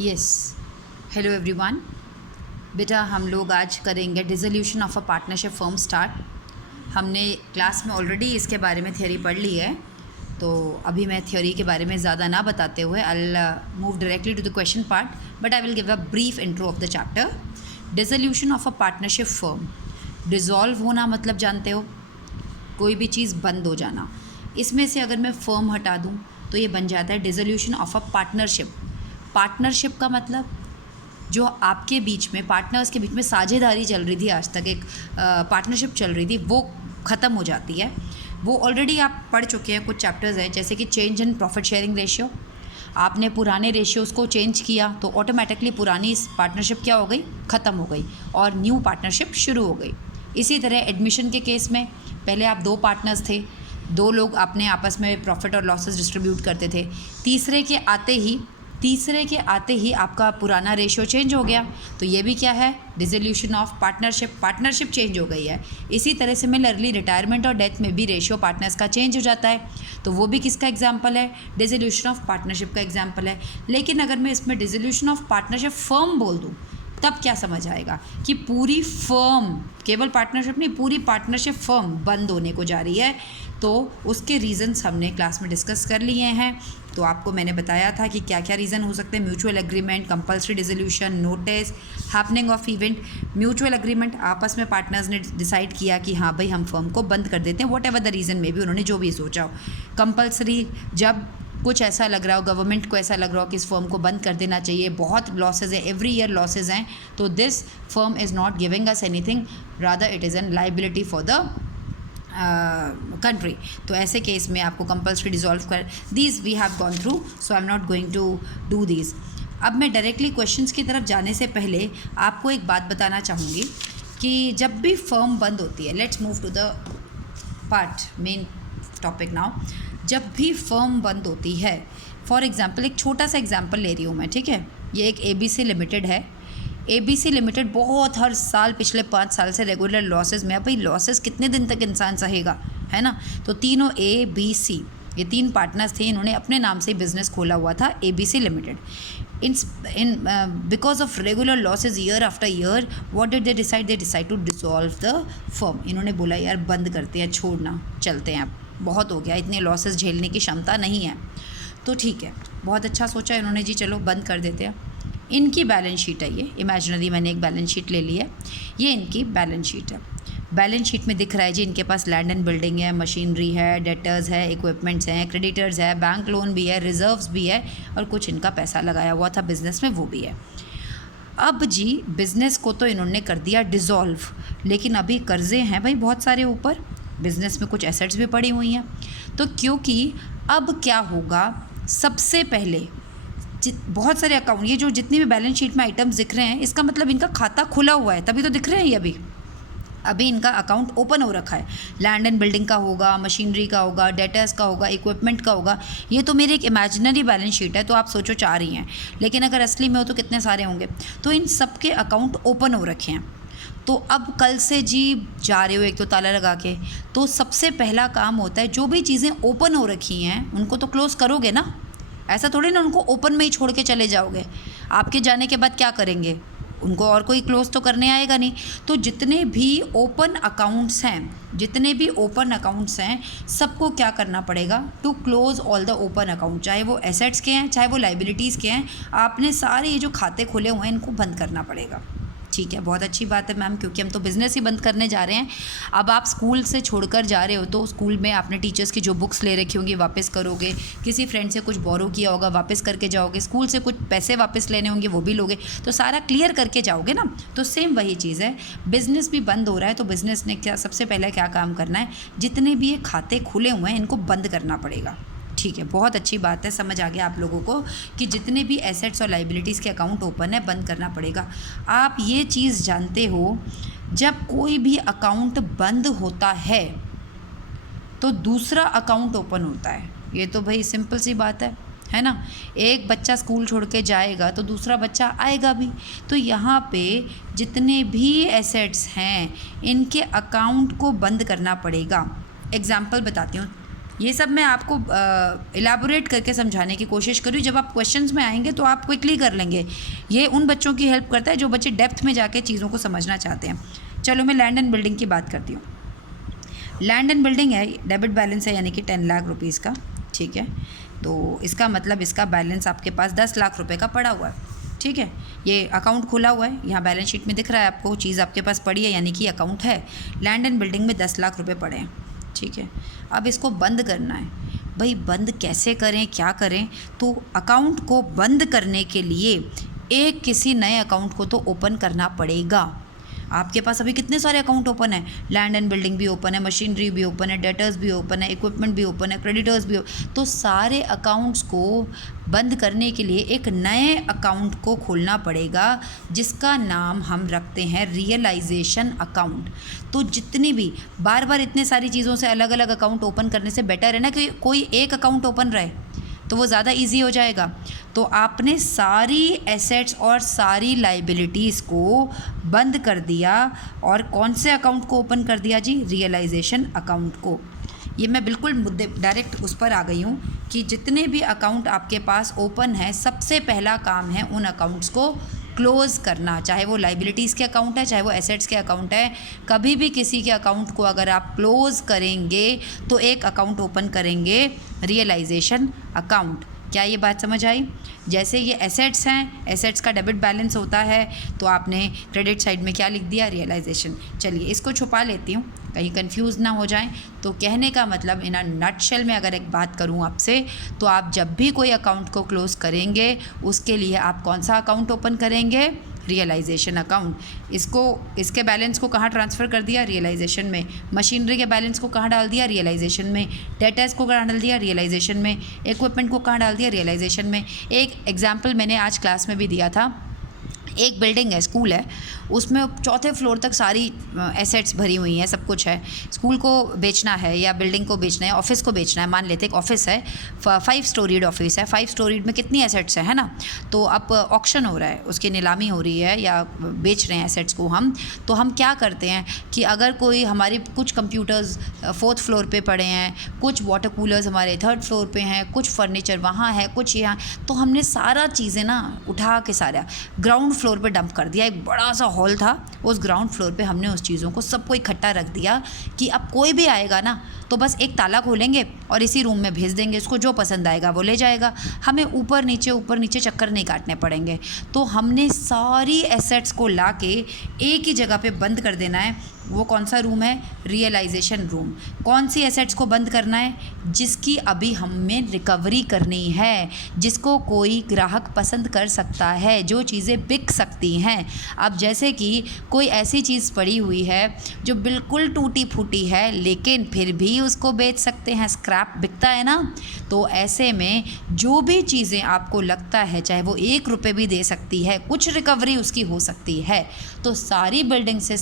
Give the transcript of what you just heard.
Yes, hello everyone. बेटा हम लोग आज करेंगे dissolution of a partnership firm start. हमने क्लास में ऑलरेडी इसके बारे में थ्योरी पढ़ ली है, तो अभी मैं थ्योरी के बारे में ज़्यादा ना बताते हुए I will move directly to the question part, but I will give a brief intro of the chapter. Dissolution of a partnership firm, dissolve होना मतलब जानते हो, कोई भी चीज़ बंद हो जाना। इसमें से अगर मैं फर्म हटा दूँ तो ये बन जाता है dissolution of a partnership. Partnership का मतलब जो आपके बीच में, पार्टनर्स के बीच में साझेदारी चल रही थी, आज तक एक पार्टनरशिप चल रही थी, वो ख़त्म हो जाती है। वो ऑलरेडी आप पढ़ चुके हैं, कुछ चैप्टर्स हैं, जैसे कि change in profit sharing ratio. आपने पुराने रेशियोज को चेंज किया तो ऑटोमेटिकली पुरानी पार्टनरशिप क्या हो गई, ख़त्म हो गई और न्यू पार्टनरशिप शुरू हो गई। इसी तरह एडमिशन के केस में पहले आप दो पार्टनर्स थे, दो लोग अपने आपस में प्रॉफिट और लॉसेस डिस्ट्रीब्यूट करते थे। तीसरे के आते ही आपका पुराना रेशियो चेंज हो गया, तो ये भी क्या है, dissolution of partnership. Partnership change हो गई है। इसी तरह सिमिलरली रिटायरमेंट और डेथ में भी रेशियो पार्टनर्स का चेंज हो जाता है, तो वो भी किसका एग्जाम्पल है, डिसोल्यूशन ऑफ पार्टनरशिप का एग्जाम्पल है। लेकिन अगर मैं इसमें डिसोल्यूशन ऑफ पार्टनरशिप फर्म बोल दूँ तब क्या समझ आएगा कि पूरी फर्म, केवल पार्टनरशिप नहीं, पूरी पार्टनरशिप फर्म बंद होने को जा रही है। तो उसके रीज़न्स हमने क्लास में डिस्कस कर लिए हैं। तो आपको मैंने बताया था कि क्या क्या रीज़न हो सकते हैं। Mutual agreement, compulsory dissolution, notice, happening of event. Mutual agreement, आपस में पार्टनर्स ने डिसाइड किया कि हाँ भाई हम फर्म को बंद कर देते हैं, वॉट एवर द रीज़न में भी, उन्होंने जो भी सोचा हो। कंपल्सरी, जब कुछ ऐसा लग रहा हो, गवर्नमेंट को ऐसा लग रहा हो कि इस फर्म को बंद कर देना चाहिए, बहुत लॉसेज है, एवरी ईयर लॉसेज हैं, तो this firm is not giving us anything, rather it is an liability for the country. तो ऐसे केस में आपको कंपल्सरी डिसॉल्व कर, these we have gone through, so I am not going to do these. अब मैं directly questions की तरफ जाने से पहले आपको एक बात बताना चाहूँगी कि जब भी फर्म बंद होती है, let's move to the part main topic now. जब भी फर्म बंद होती है, फॉर एग्जांपल एक छोटा सा एग्जांपल ले रही हूँ मैं, ठीक है। ये एक ABC लिमिटेड है। ABC लिमिटेड बहुत हर साल पिछले 5 साल से रेगुलर लॉसेस में है। भाई लॉसेस कितने दिन तक इंसान सहेगा, है ना। तो तीनों ABC, ये 3 पार्टनर्स थे, इन्होंने अपने नाम से बिजनेस खोला हुआ था ABC limited. In because of regular losses year after year, what did they decide to dissolve the firm. इन्होंने बोला यार बंद करते हैं, छोड़ना, चलते हैं, अब बहुत हो गया, इतने लॉसेस झेलने की क्षमता नहीं है। तो ठीक है, बहुत अच्छा सोचा इन्होंने जी, चलो बंद कर देते हैं। इनकी बैलेंस शीट है ये, इमेजिनरी मैंने एक बैलेंस शीट ले ली है, ये इनकी बैलेंस शीट है। बैलेंस शीट में दिख रहा है जी इनके पास लैंड एंड बिल्डिंग है, मशीनरी है, डेटर्स है, इक्विपमेंट्स हैं, क्रेडिटर्स है, बैंक लोन भी है, रिजर्व्स भी है, और कुछ इनका पैसा लगाया हुआ था बिज़नेस में, वो भी है। अब जी बिज़नेस को तो इन्होंने कर दिया डिज़ोल्व, लेकिन अभी कर्जे हैं भाई बहुत सारे ऊपर, बिज़नेस में कुछ एसेट्स भी पड़ी हुई हैं। तो क्योंकि अब क्या होगा, सबसे पहले बहुत सारे अकाउंट, ये जो जितनी भी बैलेंस शीट में आइटम्स दिख रहे हैं, इसका मतलब इनका खाता खुला हुआ है, तभी तो दिख रहे हैं ये अभी इनका अकाउंट ओपन हो रखा है। लैंड एंड बिल्डिंग का होगा, मशीनरी का होगा, डेटर्स का होगा, इक्विपमेंट का होगा। ये तो मेरी एक इमेजिनरी बैलेंस शीट है, तो आप सोचो 4 ही हैं, लेकिन अगर असली में हो तो कितने सारे होंगे। तो इन सब के अकाउंट ओपन हो रखे हैं। तो अब कल से जी जा रहे हो एक तो ताला लगा के, तो सबसे पहला काम होता है, जो भी चीज़ें ओपन हो रखी हैं उनको तो क्लोज़ करोगे ना, ऐसा थोड़ी ना उनको ओपन में ही छोड़ के चले जाओगे। आपके जाने के बाद क्या करेंगे, उनको और कोई क्लोज़ तो करने आएगा नहीं। तो जितने भी ओपन अकाउंट्स हैं सबको क्या करना पड़ेगा, to close all the open account, चाहे वो एसेट्स के हैं चाहे वो लाइबिलिटीज़ के हैं, आपने सारे ये जो खाते खुले हुए हैं इनको बंद करना पड़ेगा। ठीक है, बहुत अच्छी बात है मैम, क्योंकि हम तो बिज़नेस ही बंद करने जा रहे हैं। अब आप स्कूल से छोड़कर जा रहे हो तो स्कूल में आपने टीचर्स की जो बुक्स ले रखी होंगी वापस करोगे, किसी फ्रेंड से कुछ बोरो किया होगा वापस करके जाओगे, स्कूल से कुछ पैसे वापस लेने होंगे वो भी लोगे, तो सारा क्लियर करके जाओगे ना। तो सेम वही चीज़ है, बिज़नेस भी बंद हो रहा है, तो बिज़नेस ने क्या सबसे पहले क्या काम करना है, जितने भी ये खाते खुले हुए हैं इनको बंद करना पड़ेगा। ठीक है, बहुत अच्छी बात है, समझ आ गया आप लोगों को कि जितने भी एसेट्स और लाइबिलिटीज़ के अकाउंट ओपन है बंद करना पड़ेगा। आप ये चीज़ जानते हो, जब कोई भी अकाउंट बंद होता है तो दूसरा अकाउंट ओपन होता है। ये तो भाई सिंपल सी बात है ना। एक बच्चा स्कूल छोड़ के जाएगा तो दूसरा बच्चा आएगा भी, तो यहाँ पे जितने भी एसेट्स हैं इनके अकाउंट को बंद करना पड़ेगा। एग्जाम्पल बताती हूँ, ये सब मैं आपको इलाबोरेट करके समझाने की कोशिश करूँ। जब आप क्वेश्चंस में आएंगे तो आप क्विकली कर लेंगे। ये उन बच्चों की हेल्प करता है जो बच्चे डेप्थ में जाके चीज़ों को समझना चाहते हैं। चलो मैं लैंड एंड बिल्डिंग की बात करती हूँ। लैंड एंड बिल्डिंग है, डेबिट बैलेंस है यानी कि 10 लाख रुपीज़ का, ठीक है। तो इसका मतलब इसका बैलेंस आपके पास 10 लाख रुपए का पड़ा हुआ है, ठीक है। ये अकाउंट खुला हुआ है, यहाँ बैलेंस शीट में दिख रहा है आपको, चीज़ आपके पास पड़ी है यानी कि अकाउंट है। लैंड एंड बिल्डिंग में 10 लाख रुपए पड़े हैं, ठीक है। अब इसको बंद करना है। भाई बंद कैसे करें, क्या करें? तो अकाउंट को बंद करने के लिए एक किसी नए अकाउंट को तो ओपन करना पड़ेगा। आपके पास अभी कितने सारे अकाउंट ओपन है, लैंड एंड बिल्डिंग भी ओपन है, मशीनरी भी ओपन है, डेटर्स भी ओपन है, इक्विपमेंट भी ओपन है, क्रेडिटर्स भी तो सारे अकाउंट्स को बंद करने के लिए एक नए अकाउंट को खोलना पड़ेगा जिसका नाम हम रखते हैं रियलाइजेशन अकाउंट। तो जितनी भी बार बार इतने सारी चीज़ों से अलग अलग अकाउंट ओपन करने से बेटर है ना कि कोई एक अकाउंट ओपन रहे, तो वो ज़्यादा इजी हो जाएगा। तो आपने सारी एसेट्स और सारी लाइबिलिटीज़ को बंद कर दिया और कौन से अकाउंट को ओपन कर दिया जी? रियलाइजेशन अकाउंट को। ये मैं बिल्कुल मुद्दे डायरेक्ट उस पर आ गई हूँ कि जितने भी अकाउंट आपके पास ओपन है, सबसे पहला काम है उन अकाउंट्स को क्लोज़ करना। चाहे वो लाइबिलिटीज़ के अकाउंट है, चाहे वो एसेट्स के अकाउंट है, कभी भी किसी के अकाउंट को अगर आप क्लोज़ करेंगे तो एक अकाउंट ओपन करेंगे, रियलाइजेशन अकाउंट। क्या ये बात समझ आई? जैसे ये एसेट्स हैं, एसेट्स का डेबिट बैलेंस होता है, तो आपने क्रेडिट साइड में क्या लिख दिया? रियलाइजेशन। चलिए इसको छुपा लेती हूँ कहीं कंफ्यूज ना हो जाएं। तो कहने का मतलब इन अ नटशेल में अगर एक बात करूँ आपसे, तो आप जब भी कोई अकाउंट को क्लोज़ करेंगे उसके लिए आप कौन सा अकाउंट ओपन करेंगे? Realisation account. इसके बैलेंस को कहाँ ट्रांसफ़र कर दिया? रियलाइजेशन में। मशीनरी के बैलेंस को कहाँ डाल दिया? रियलाइजेशन में। डेटर्स को कहाँ डाल दिया? रियलाइजेशन में। इक्विपमेंट को कहाँ डाल दिया? रियलाइजेशन में। एक एग्जाम्पल मैंने आज क्लास में भी दिया था। एक बिल्डिंग है, स्कूल है, उसमें 4थे फ्लोर तक सारी एसेट्स भरी हुई हैं, सब कुछ है। स्कूल को बेचना है या बिल्डिंग को बेचना है, ऑफिस को बेचना है। मान लेते एक ऑफिस है, 5 स्टोरीड ऑफिस है। 5 स्टोरीड में कितनी एसेट्स है ना? तो अब ऑक्शन हो रहा है, उसकी नीलामी हो रही है या बेच रहे हैं एसेट्स को हम। तो हम क्या करते हैं कि अगर कोई हमारी कुछ कंप्यूटर्स 4th फ्लोर पे पड़े हैं, कुछ वाटर कूलर्स हमारे 3rd फ्लोर पे हैं, कुछ फर्नीचर वहाँ है, कुछ यहाँ, तो हमने सारा चीज़ें ना उठा के सारा ग्राउंड फ्लोर पे डंप कर दिया। एक बड़ा सा हॉल था, उस ग्राउंड फ्लोर पे हमने उस चीज़ों को सबको इकट्ठा रख दिया कि अब कोई भी आएगा ना तो बस एक ताला खोलेंगे और इसी रूम में भेज देंगे, उसको जो पसंद आएगा वो ले जाएगा, हमें ऊपर नीचे चक्कर नहीं काटने पड़ेंगे। तो हमने सारी एसेट्स को लाके एक ही जगह पे बंद कर देना है। वो कौन सा रूम है? Realisation room. कौन सी एसेट्स को बंद करना है? जिसकी अभी हमें रिकवरी करनी है, जिसको कोई ग्राहक पसंद कर सकता है, जो चीज़ें बिक सकती हैं। अब जैसे कि कोई ऐसी चीज़ पड़ी हुई है जो बिल्कुल टूटी फूटी है लेकिन फिर भी उसको बेच सकते हैं, स्क्रैप बिकता है ना। तो ऐसे में जो भी चीज़ें आपको लगता है चाहे वो 1 रुपये भी दे सकती है, कुछ रिकवरी उसकी हो सकती है। तो सारी बिल्डिंग से